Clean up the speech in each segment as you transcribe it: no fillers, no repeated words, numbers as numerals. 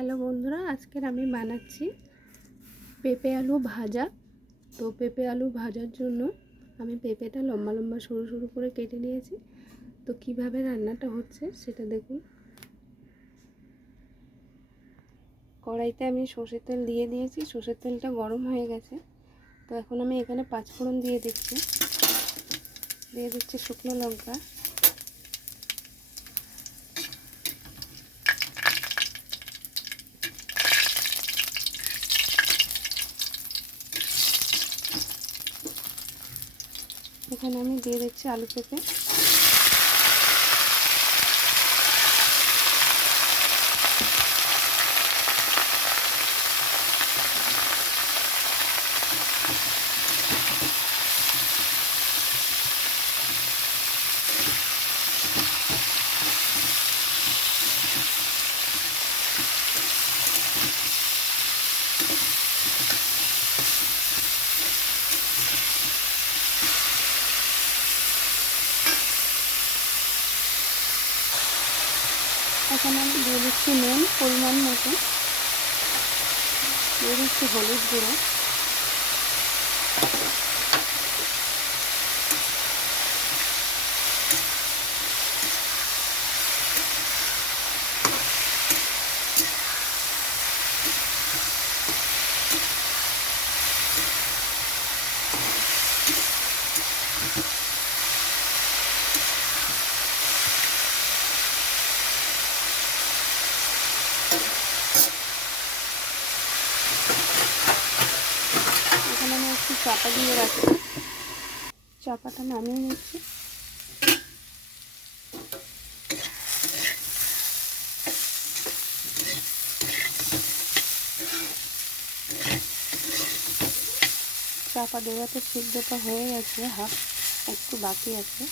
Hello বন্ধুরা, আজকের আমি বানাচ্ছি পেঁপে আলু ভাজা। তো পেঁপে আলু ভাজার জন্য আমি পেঁপেটা লম্বা লম্বা সরু সরু করে কেটে নিয়েছি। তো কিভাবে রান্নাটা হচ্ছে সেটা দেখুন। কড়াইতে আমি সর্ষের তেল দিয়ে দিয়েছি, সর্ষের তেলটা গরম হয়ে গেছে। তো এখন আমি এখানে পাঁচফোড়ন দিয়ে দিচ্ছি শুকনো লঙ্কা, এখানে আমি দিয়ে দিচ্ছি আলু পেঁপে, এখানে আমি দিয়ে দিচ্ছি নুন পরিমাণ মতো, দিয়ে দিচ্ছি হলুদ গুঁড়ো, এখানে আমি একটু চাপা দিয়ে রাখছি, চাপাটা নামিয়ে নিচ্ছি। চাপা দেওয়াতে সিদ্ধটা হয়ে গেছে, হাফ একটু বাকি আছে।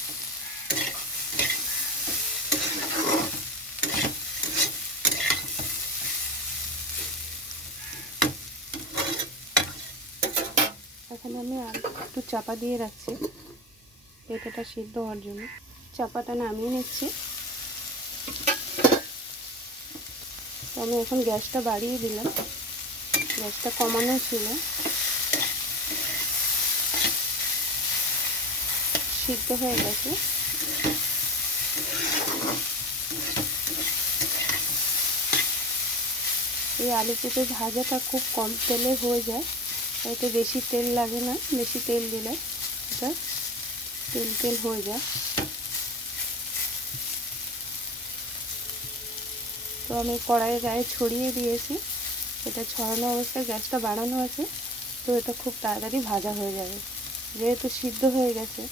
এখন আমি আর একটু চাপা দিয়ে রাখছি পেঁপেটা সিদ্ধ হওয়ার জন্য। চাপাটা নামিয়ে নিচ্ছি। তো আমি এখন গ্যাসটা বাড়িয়ে দিলাম, গ্যাসটা কমানো ছিল। সিদ্ধ হয়ে গেছে। এই আলু পেঁপে ভাজাটা খুব কম তেলে হয়ে যায়, এতে বেশি তেল লাগে না, বেশি তেল দিলে এটা তেল তেল হয়ে যায়। তো আমি কড়াইয়ের গায়ে ছড়িয়ে দিয়েছি, এটা ছড়ানো অবস্থায় গ্যাসটা বাড়ানো আছে। তো এটা খুব তাড়াতাড়ি ভাজা হয়ে যাবে, যেহেতু সিদ্ধ হয়ে গেছে।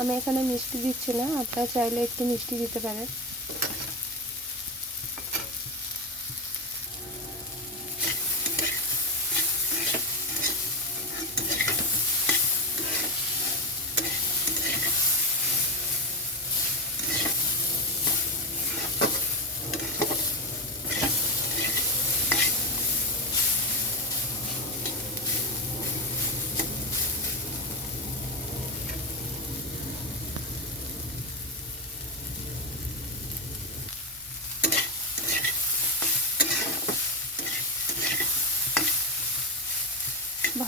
আমি এখানে মিষ্টি দিচ্ছি না, আপনারা চাইলে একটু মিষ্টি দিতে পারেন।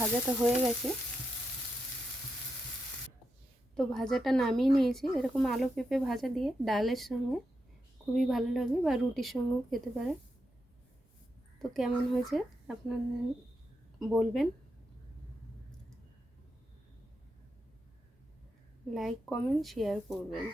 ভাজাটা হয়ে গেছে। তো ভাজাটা নামিয়ে নিয়েছি। এরকম আলু পেঁপে ভাজা দিয়ে ডালের সঙ্গে খুবই ভালো লাগে, বা রুটির সঙ্গেও খেতে পারে। তো কেমন হয়েছে আপনারা বলবেন, লাইক কমেন্ট শেয়ার করবেন।